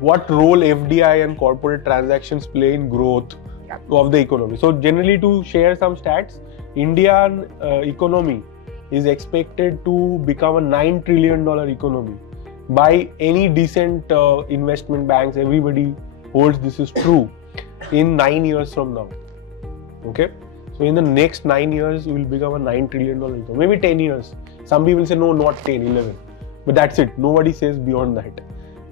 what role FDI and corporate transactions play in growth of the economy. So generally, to share some stats, Indian economy is expected to become a $9 trillion economy by any decent investment banks. Everybody holds this is true in 9 years from now. Okay, so in the next 9 years, we will become a $9 trillion economy. Maybe 10 years. Some people say no, not 10, 11. But that's it. Nobody says beyond that.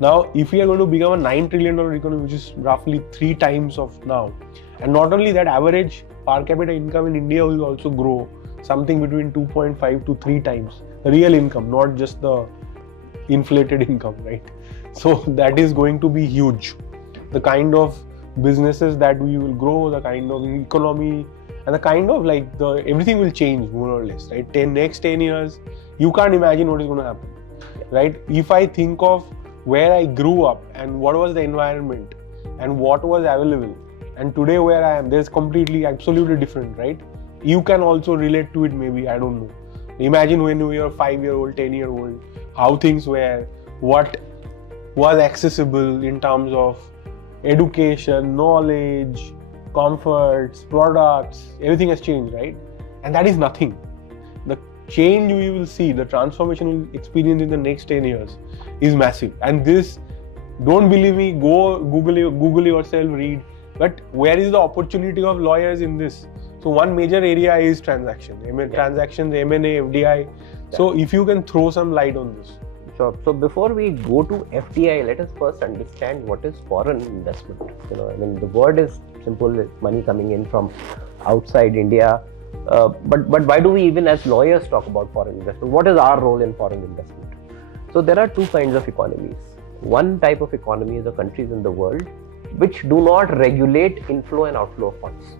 Now, if we are going to become a $9 trillion economy, which is roughly 3 times of now, and not only that, average per capita income in India will also grow something between 2.5 to 3 times the real income, not just the inflated income, right? So that is going to be huge. The kind of businesses that we will grow, the kind of economy, and the kind of everything will change more or less, right? Next 10 years, you can't imagine what is going to happen, right? If I think of where I grew up and what was the environment and what was available, and today where I am, there's absolutely different, right? You can also relate to it, maybe, I don't know. Imagine when we were 5-year-old, 10-year-old, how things were, what was accessible in terms of education, knowledge, comforts, products, everything has changed, right? And that is nothing. The change we will see, the transformation we will experience in the next 10 years is massive. And this, don't believe me, go Google yourself, read. But where is the opportunity of lawyers in this? So one major area is transactions, M&A, FDI. So if you can throw some light on this. Sure. So before we go to FDI, let us first understand what is foreign investment. The word is simple, it's money coming in from outside India. But why do we even as lawyers talk about foreign investment? What is our role in foreign investment? So there are 2 kinds of economies. One type of economy is the countries in the world which do not regulate inflow and outflow of funds.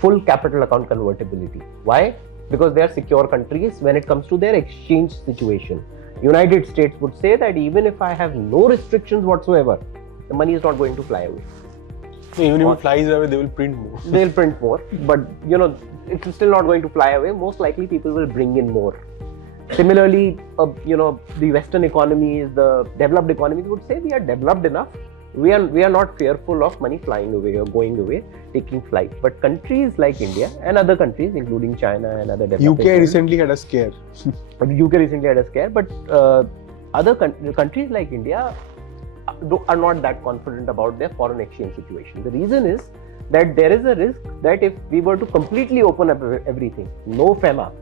Full capital account convertibility. Why? Because they are secure countries when it comes to their exchange situation. United States would say that even if I have no restrictions whatsoever, the money is not going to fly away. Even if it flies away, they will print more. They'll print more, but it's still not going to fly away. Most likely people will bring in more. Similarly, the Western economies, the developed economies would say we are developed enough. We are not fearful of money flying away or going away, taking flight. But countries like India and other countries, including China and other developed UK recently had a scare. But other countries like India are not that confident about their foreign exchange situation. The reason is that there is a risk that if we were to completely open up everything, no FEMA,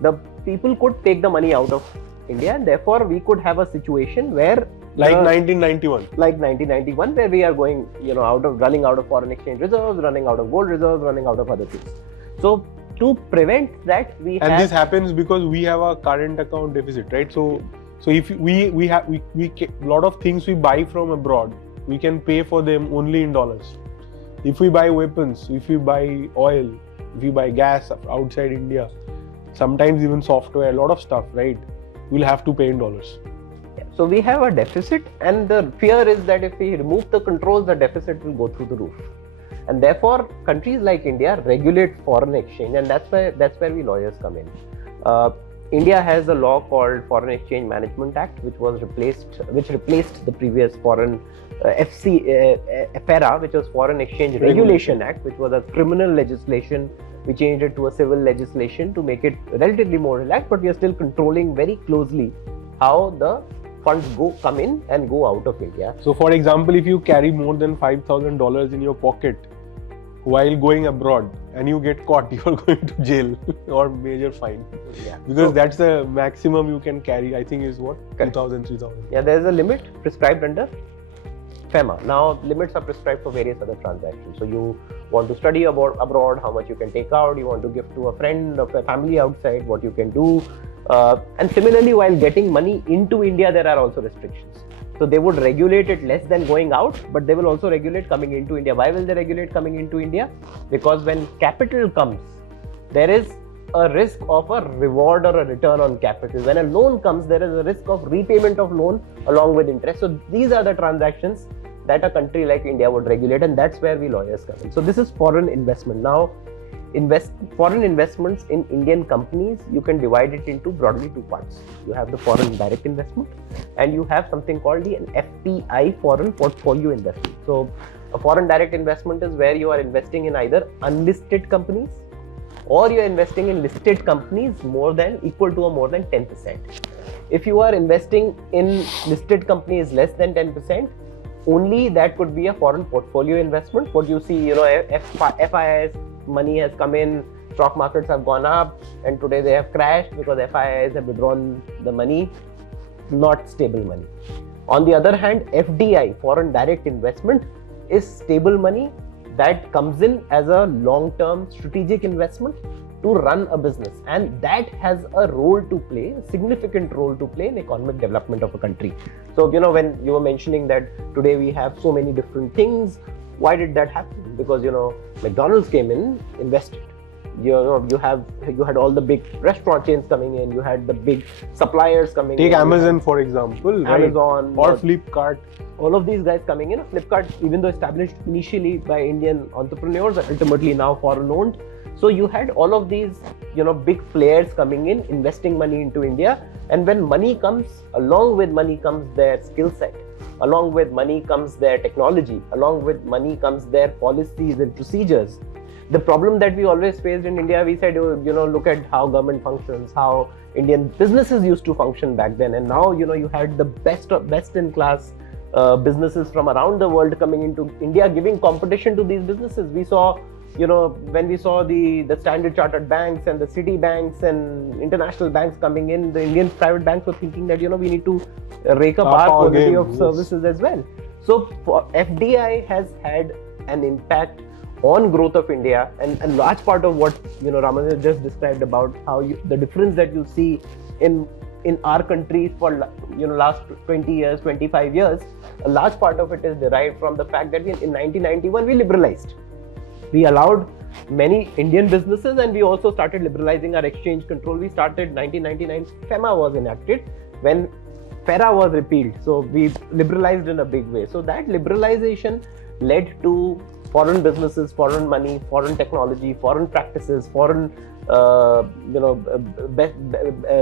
the people could take the money out of India, and therefore we could have a situation where 1991, where we are going, running out of foreign exchange reserves, running out of gold reserves, running out of other things. So to prevent that, this happens because we have a current account deficit, right? So if we lot of things we buy from abroad, we can pay for them only in dollars. If we buy weapons, if we buy oil, if we buy gas outside India, sometimes even software, a lot of stuff, right? We'll have to pay in dollars. So we have a deficit, and the fear is that if we remove the controls, the deficit will go through the roof. And therefore, countries like India regulate foreign exchange, and that's where we lawyers come in. India has a law called Foreign Exchange Management Act, which replaced the previous foreign FERA, which was Foreign Exchange Regulation Act, which was a criminal legislation. We changed it to a civil legislation to make it relatively more relaxed, but we are still controlling very closely how the funds come in and go out of India. So for example, if you carry more than $5,000 in your pocket while going abroad and you get caught, you are going to jail or major fine. Yeah. Because that's the maximum you can carry, I think is what? 2,000, 3,000. Yeah, there is a limit prescribed under FEMA. Now, limits are prescribed for various other transactions. So you want to study abroad, how much you can take out, you want to give to a friend or a family outside, what you can do. And similarly, while getting money into India, there are also restrictions. So they would regulate it less than going out, but they will also regulate coming into India. Why will they regulate coming into India? Because when capital comes, there is a risk of a reward or a return on capital. When a loan comes, there is a risk of repayment of loan along with interest. So these are the transactions that a country like India would regulate, and that's where we lawyers come in. So this is foreign investment. Now, foreign investments in Indian companies, you can divide it into broadly two parts. You have the foreign direct investment, and you have something called an FPI, foreign portfolio investment. So a foreign direct investment is where you are investing in either unlisted companies or you are investing in listed companies equal to or more than 10%. If you are investing in listed companies less than 10%, only that could be a foreign portfolio investment. What you see, FIIs money has come in, stock markets have gone up, and today they have crashed because FIIs have withdrawn the money, not stable money. On the other hand, FDI, foreign direct investment, is stable money that comes in as a long-term strategic investment to run a business, and that has a role to play, a significant role to play in economic development of a country. So, when you were mentioning that today we have so many different things, why did that happen? Because, McDonald's came in, invested. You had all the big restaurant chains coming in, you had the big suppliers coming in. Take Amazon for example, Amazon, right? Or Flipkart. All of these guys coming in. Flipkart, even though established initially by Indian entrepreneurs, ultimately now foreign owned. So you had all of these, big players coming in, investing money into India. And when money comes, along with money comes their skill set, along with money comes their technology, along with money comes their policies and procedures. The problem that we always faced in India, we said, look at how government functions, how Indian businesses used to function back then. And now, you had the best in class businesses from around the world coming into India, giving competition to these businesses. We saw, when we saw the Standard Chartered banks and the City banks and international banks coming in, the Indian private banks were thinking that, we need to rake up our quality of services as well. So FDI has had an impact on growth of India, and a large part of what Raman just described about how the difference that you see in our country for last 20 years, 25 years, a large part of it is derived from the fact that in 1991 we liberalized. We allowed many Indian businesses, and we also started liberalizing our exchange control. We started 1999, FEMA was enacted when FERA was repealed. So we liberalized in a big way. So that liberalization led to foreign businesses, foreign money, foreign technology, foreign practices, foreign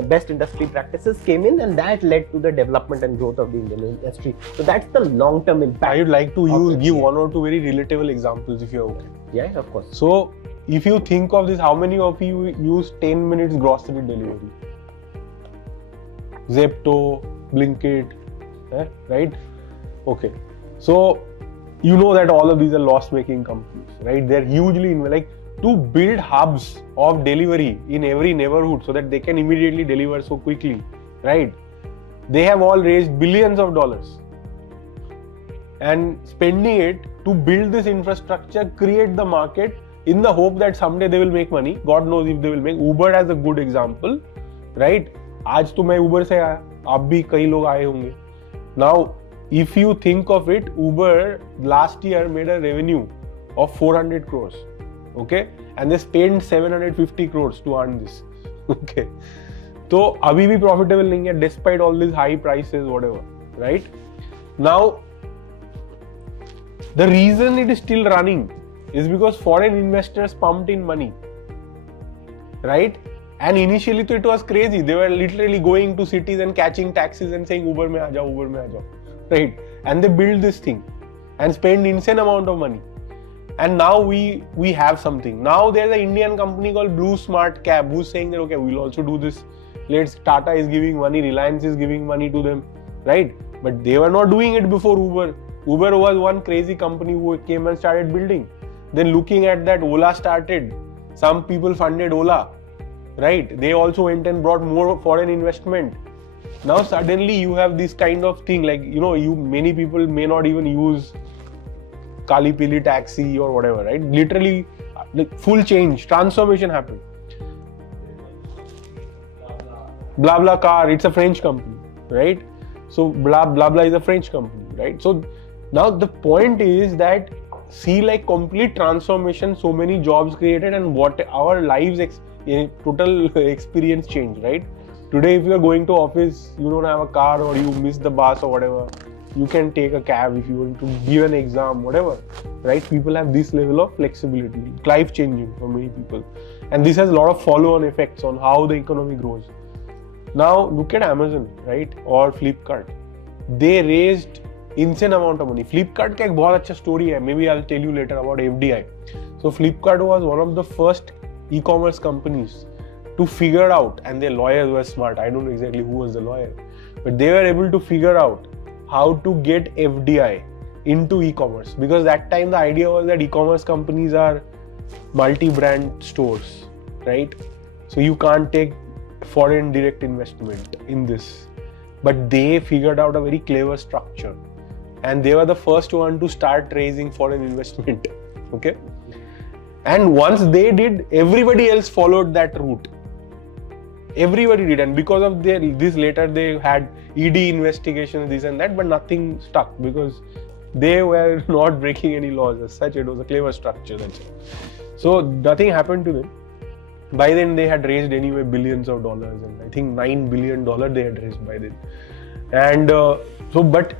best industry practices came in, and that led to the development and growth of the Indian industry. So that's the long-term impact. I would like to give one or two very relatable examples if you're okay. Yeah, of course. So if you think of this, how many of you use 10 minutes grocery delivery? Zepto, Blinkit, right? Okay. So you know that all of these are loss-making companies, right? They're hugely to build hubs of delivery in every neighborhood so that they can immediately deliver so quickly, right? They have all raised billions of dollars and spending it to build this infrastructure, create the market in the hope that someday they will make money. God knows if they will make. Uber as a good example, right? आज तो मैं Uber से आया, आप भी कई लोग आए होंगे. Now, if you think of it, Uber last year made a revenue of 400 crores, okay? And they spent 750 crores to earn this, okay? So, abhi bhi profitable nahi hai despite all these high prices, whatever, right? Now, the reason it is still running is because foreign investors pumped in money, right? And initially it was crazy. They were literally going to cities and catching taxis and saying Uber mein aa jao, Uber mein aa jao. Right, and they build this thing and spend insane amount of money, and now we have something. Now there's an Indian company called Blue Smart Cab who's saying that okay, we'll also do this. Tata is giving money, Reliance is giving money to them, right? But they were not doing it before Uber. Uber was one crazy company who came and started building. Then looking at that, Ola started. Some people funded Ola, right? They also went and brought more foreign investment. Now suddenly you have this kind of thing many people may not even use Kali Pili taxi or whatever, right? Literally full change, transformation happened. BlaBlaCar, it's a French company, right? So BlaBla is a French company, right? So now the point is that complete transformation, so many jobs created, and what our lives total experience change, right? Today, if you are going to office, you don't have a car or you miss the bus or whatever, You can take a cab if you want to give an exam, whatever, right? People have this level of flexibility, life changing for many people. And this has a lot of follow-on effects on how the economy grows. Now look at Amazon, right? Or Flipkart. They raised insane amount of money. Flipkart का एक बहुत अच्छा story है. Maybe I'll tell you later about FDI. So Flipkart was one of the first e-commerce companies to figure out, and their lawyers were smart. I don't know exactly who was the lawyer, but they were able to figure out how to get FDI into e-commerce, because that time the idea was that e-commerce companies are multi-brand stores, right? So you can't take foreign direct investment in this. But they figured out a very clever structure, and they were the first one to start raising foreign investment. Okay, and once they did, everybody else followed that route. Everybody did, and because of this later they had ED investigations, this and that, but nothing stuck because they were not breaking any laws as such. It was a clever structure. That's it. So nothing happened to them. By then they had raised anyway billions of dollars, and I think $9 billion they had raised by then. And but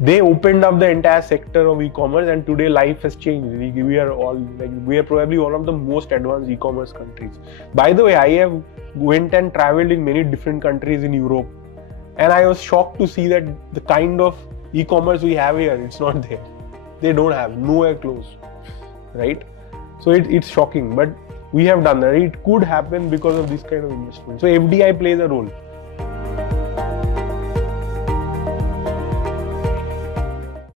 they opened up the entire sector of e-commerce, and today life has changed. We are probably one of the most advanced e-commerce countries. By the way, I have went and traveled in many different countries in Europe, and I was shocked to see that the kind of e-commerce we have here, it's not there. They don't have, nowhere close, right? So it's shocking, but we have done that. It could happen because of this kind of investment. So FDI plays a role.